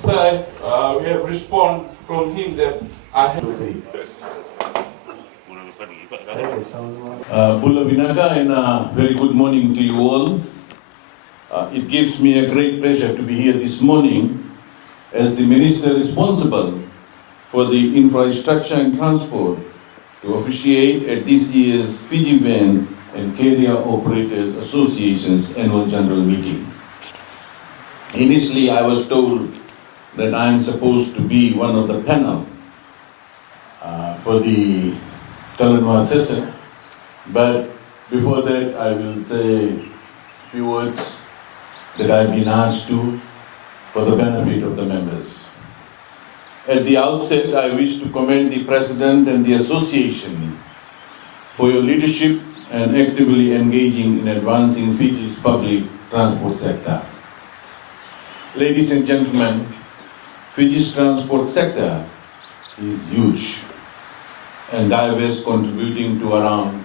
side, we have response from him that I have. Bula Vinaka, and a very good morning to you all. It gives me a great pleasure to be here this morning as the Minister responsible for the infrastructure and transport to officiate at this year's Fiji Van and Carrier Operators Association's annual general meeting. Initially, I was told that I am supposed to be one of the panel for the Talanoa session, but before that, I will say a few words that I've been asked to for the benefit of the members. At the outset, I wish to commend the President and the Association for your leadership and actively engaging in advancing Fiji's public transport sector. Ladies and gentlemen, Fiji's transport sector is huge and diverse, contributing to around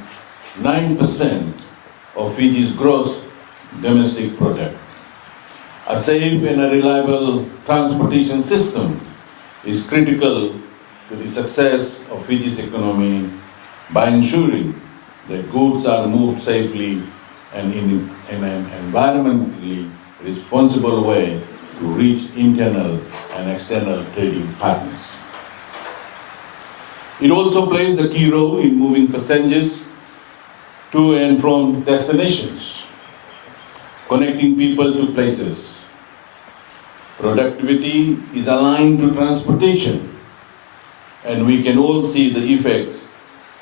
9% of Fiji's gross domestic product. A safe and a reliable transportation system is critical to the success of Fiji's economy by ensuring that goods are moved safely and in an environmentally responsible way to reach internal and external trading partners. It also plays a key role in moving passengers to and from destinations, connecting people to places. Productivity is aligned to transportation, and we can all see the effects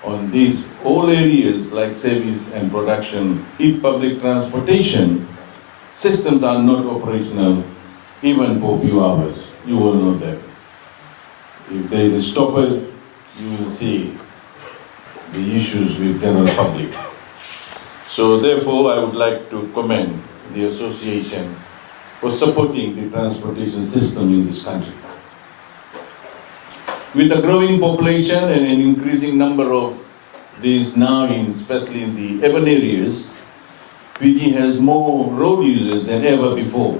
on these all areas like service and production if public transportation systems are not operational even for a few hours. You all know that. If there is a stoppage, you will see the issues with general public. So therefore, I would like to commend the association for supporting the transportation system in this country. With a growing population and an increasing number of these now, especially in the urban areas, Fiji has more road users than ever before.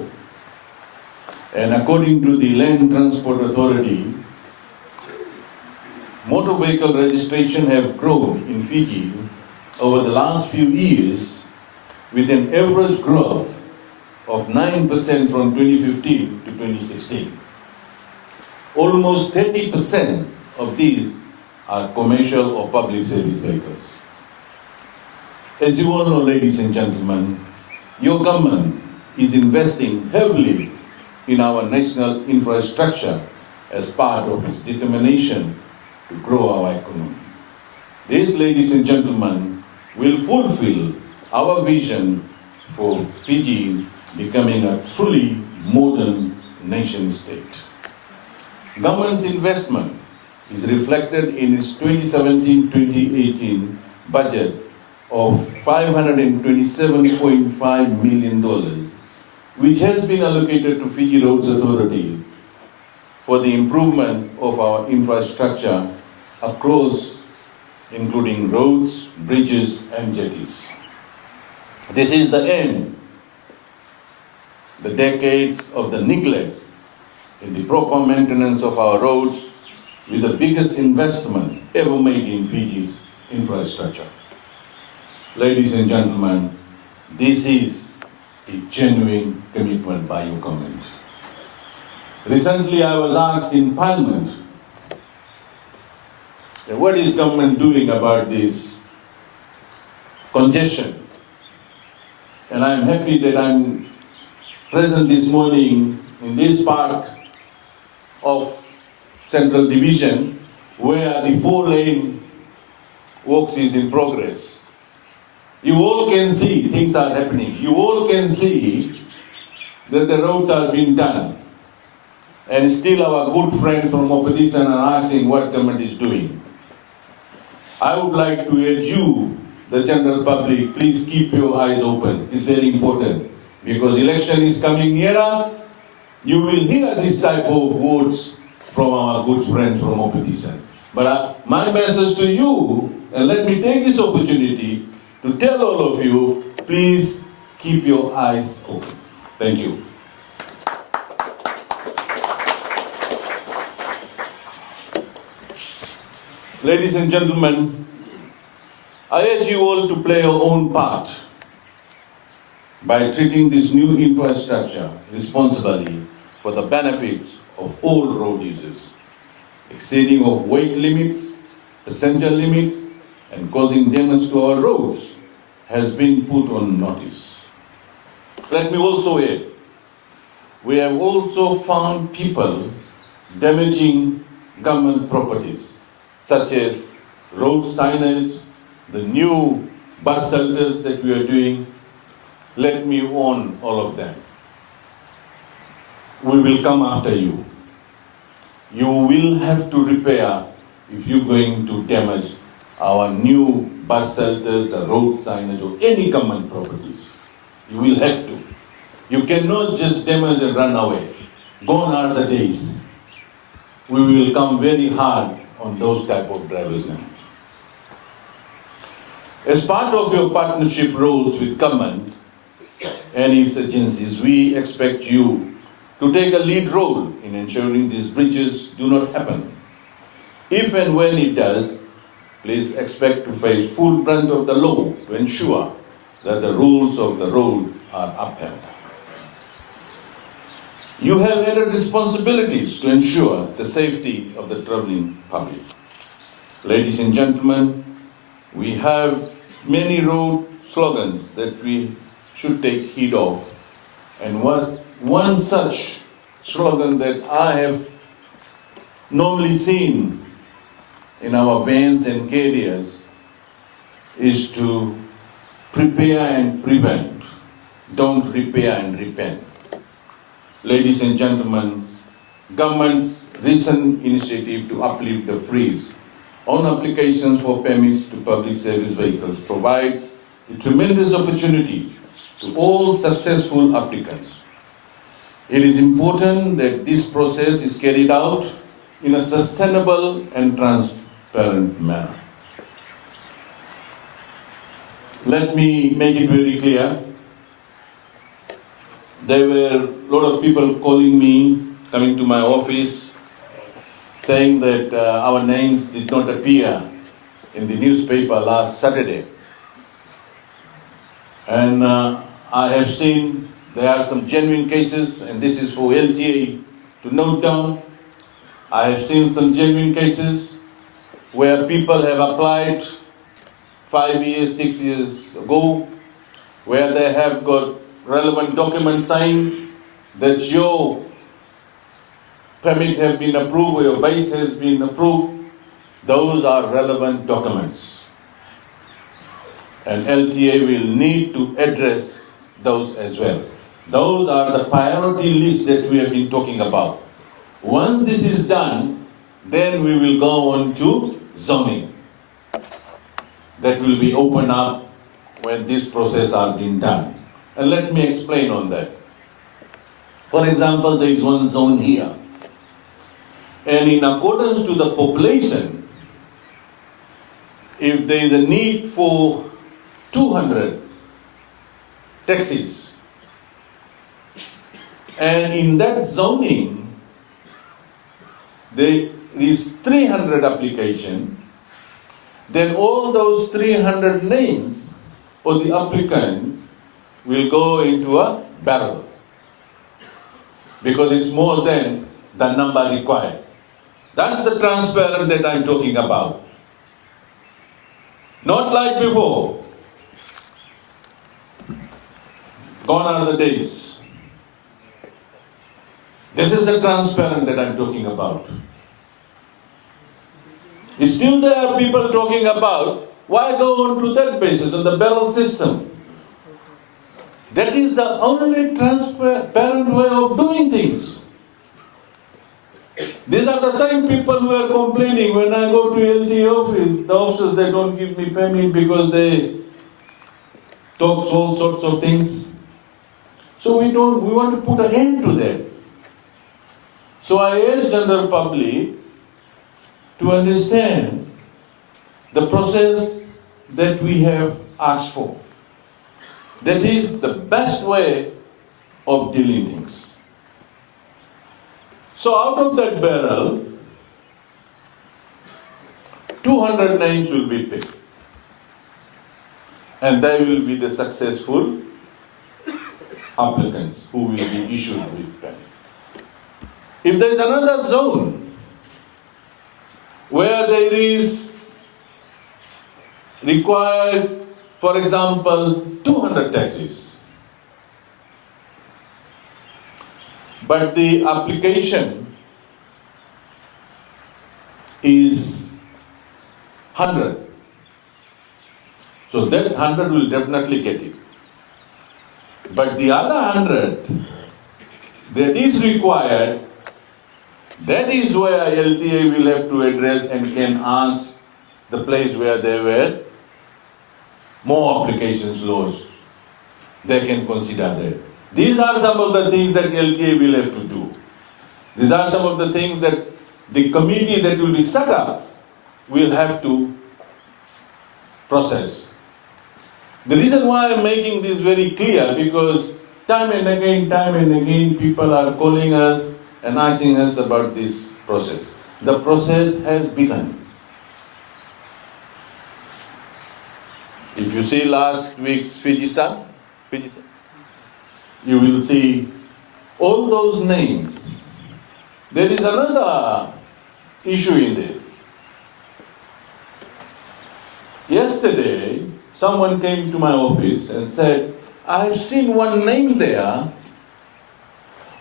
And according to the Land Transport Authority, motor vehicle registration have grown in Fiji over the last few years with an average growth of 9% from 2015 to 2016. Almost 30% of these are commercial or public service vehicles. As you all know, ladies and gentlemen, your government is investing heavily in our national infrastructure as part of its determination to grow our economy. This, ladies and gentlemen, will fulfill our vision for Fiji becoming a truly modern nation state. Government's investment is reflected in its 2017-2018 budget of $527.5 million, which has been allocated to Fiji Roads Authority for the improvement of our infrastructure across, including roads, bridges, and jetties. This is the end, the decades of the neglect in the proper maintenance of our roads, with the biggest investment ever made in Fiji's infrastructure. Ladies and gentlemen, this is a genuine commitment by your government. Recently, I was asked in Parliament, what is government doing about this congestion? And I'm happy that I'm present this morning in this part of Central Division where the 4-lane works is in progress. You all can see things are happening. You all can see that the roads are being done. And still our good friends from opposition are asking what government is doing. I would like to urge you, the general public, please keep your eyes open. It's very important. Because election is coming nearer, you will hear this type of words from our good friends from opposition. But my message to you, and let me take this opportunity to tell all of you, please keep your eyes open. Thank you. Ladies and gentlemen, I urge you all to play your own part by treating this new infrastructure responsibly for the benefits of all road users. Exceeding of weight limits, passenger limits, and causing damage to our roads has been put on notice. Let me also add, we have also found people damaging government properties, such as road signage, the new bus shelters that we are doing. Let me own all of them. We will come after you. You will have to repair if you're going to damage our new bus shelters, the road signage, or any government properties. You will have to. You cannot just damage and run away. Gone are the days. We will come very hard on those type of drivers now. As part of your partnership roles with government and its agencies, we expect you to take a lead role in ensuring these breaches do not happen. If and when it does, please expect to face full brunt of the law to ensure that the rules of the road are upheld. You have added responsibilities to ensure the safety of the traveling public. Ladies and gentlemen, we have many road slogans that we should take heed of. And one such slogan that I have normally seen in our vans and carriers is to prepare and prevent, don't repair and repent. Ladies and gentlemen, government's recent initiative to uplift the freeze on applications for permits to public service vehicles provides a tremendous opportunity to all successful applicants. It is important that this process is carried out in a sustainable and transparent manner. Let me make it very clear. There were a lot of people calling me, coming to my office, saying that our names did not appear in the newspaper last Saturday. And I have seen there are some genuine cases, and this is for LTA to note down. I have seen some genuine cases where people have applied 5 years, 6 years ago, where they have got relevant documents signed that your permit has been approved or your base has been approved. Those are relevant documents. And LTA will need to address those as well. Those are the priority lists that we have been talking about. Once this is done, then we will go on to zoning. That will be opened up when this process are being done. And let me explain on that. For example, there is one zone here. And in accordance to the population, if there is a need for 200 taxis, and in that zoning, there is 300 application, then all those 300 names for the applicants will go into a barrel because it's more than the number required. That's the transparent that I'm talking about. Not like before. Gone are the days. This is the transparent that I'm talking about. Still there are people talking about why go on to that basis, on the barrel system. That is the only transparent way of doing things. These are the same people who are complaining when I go to LT office. The officers, they don't give me permit because they talk all sorts of things. So we want to put an end to that. So I urge general public to understand the process that we have asked for. That is the best way of dealing things. So out of that barrel, 200 names will be picked. And they will be the successful applicants who will be issued with permit. If there is another zone where there is required, for example, 200 taxis, but the application is 100, so that 100 will definitely get it. But the other 100 that is required, that is where LTA will have to address and can ask the place where there were more applications lodged. They can consider that. These are some of the things that LTA will have to do. These are some of the things that the committee that will be set up will have to process. The reason why I'm making this very clear, because time and again, people are calling us and asking us about this process. The process has begun. If you see last week's Fijian, you will see all those names. There is another issue in there. Yesterday, someone came to my office and said, I've seen one name there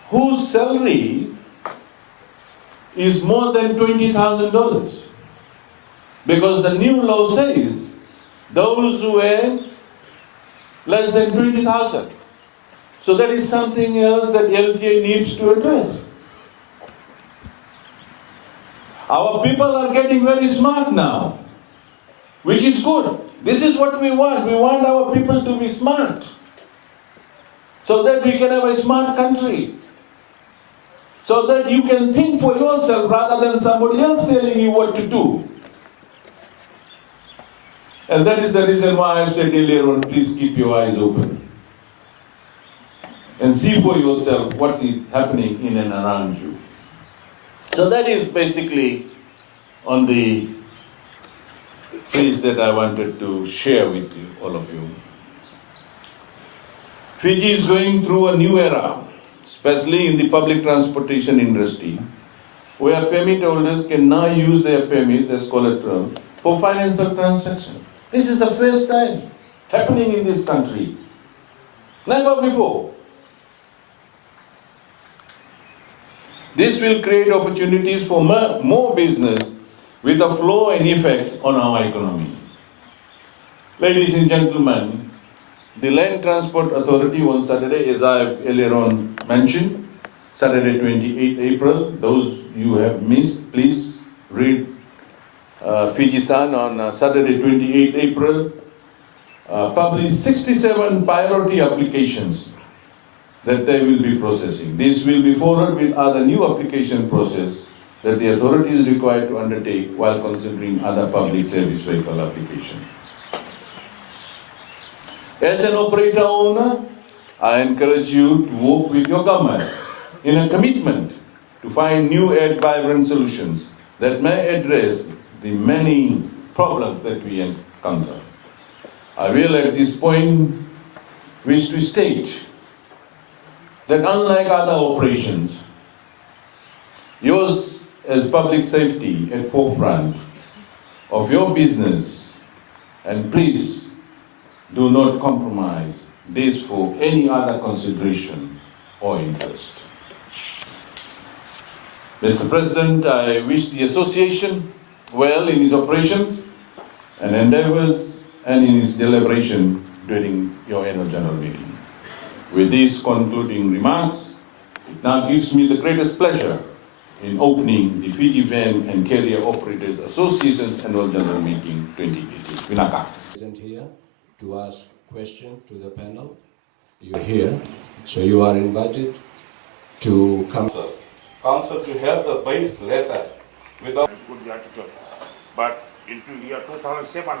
whose salary is more than $20,000. Because the new law says those who earn less than 20,000. So that is something else that LTA needs to address. Our people are getting very smart now, which is good. This is what we want. We want our people to be smart, so that we can have a smart country. So that you can think for yourself rather than somebody else telling you what to do. And that is the reason why I said earlier on, please keep your eyes open. And see for yourself what's happening in and around you. So that is basically on the phrase that I wanted to share with you, all of you. Fiji is going through a new era, especially in the public transportation industry, where permit holders can now use their permits as collateral for financial transactions. This is the first time happening in this country. Never before. This will create opportunities for more business with a flow and effect on our economy. Ladies and gentlemen, the Land Transport Authority on Saturday, as I have earlier on mentioned, Saturday 28th April, those you have missed, please read Fiji Sun on Saturday 28th April, published 67 priority applications that they will be processing. This will be followed with other new application process that the authority is required to undertake while considering other public service vehicle applications. As an operator owner, I encourage you to work with your government in a commitment to find new and vibrant solutions that may address the many problems that we encounter. I will at this point wish to state that unlike other operations, yours as public safety at forefront of your business, and please do not compromise this for any other consideration or interest. Mr. President, I wish the association well in its operations and endeavors and in its deliberation during your annual general meeting. With these concluding remarks, it now gives me the greatest pleasure in opening the Fiji Van and Carrier Operators Association's Annual General Meeting 2018. Vinaka. Present here to ask questions to the panel. You're here, so you are invited to come. Council to have the base letter without good article. But into year 2007,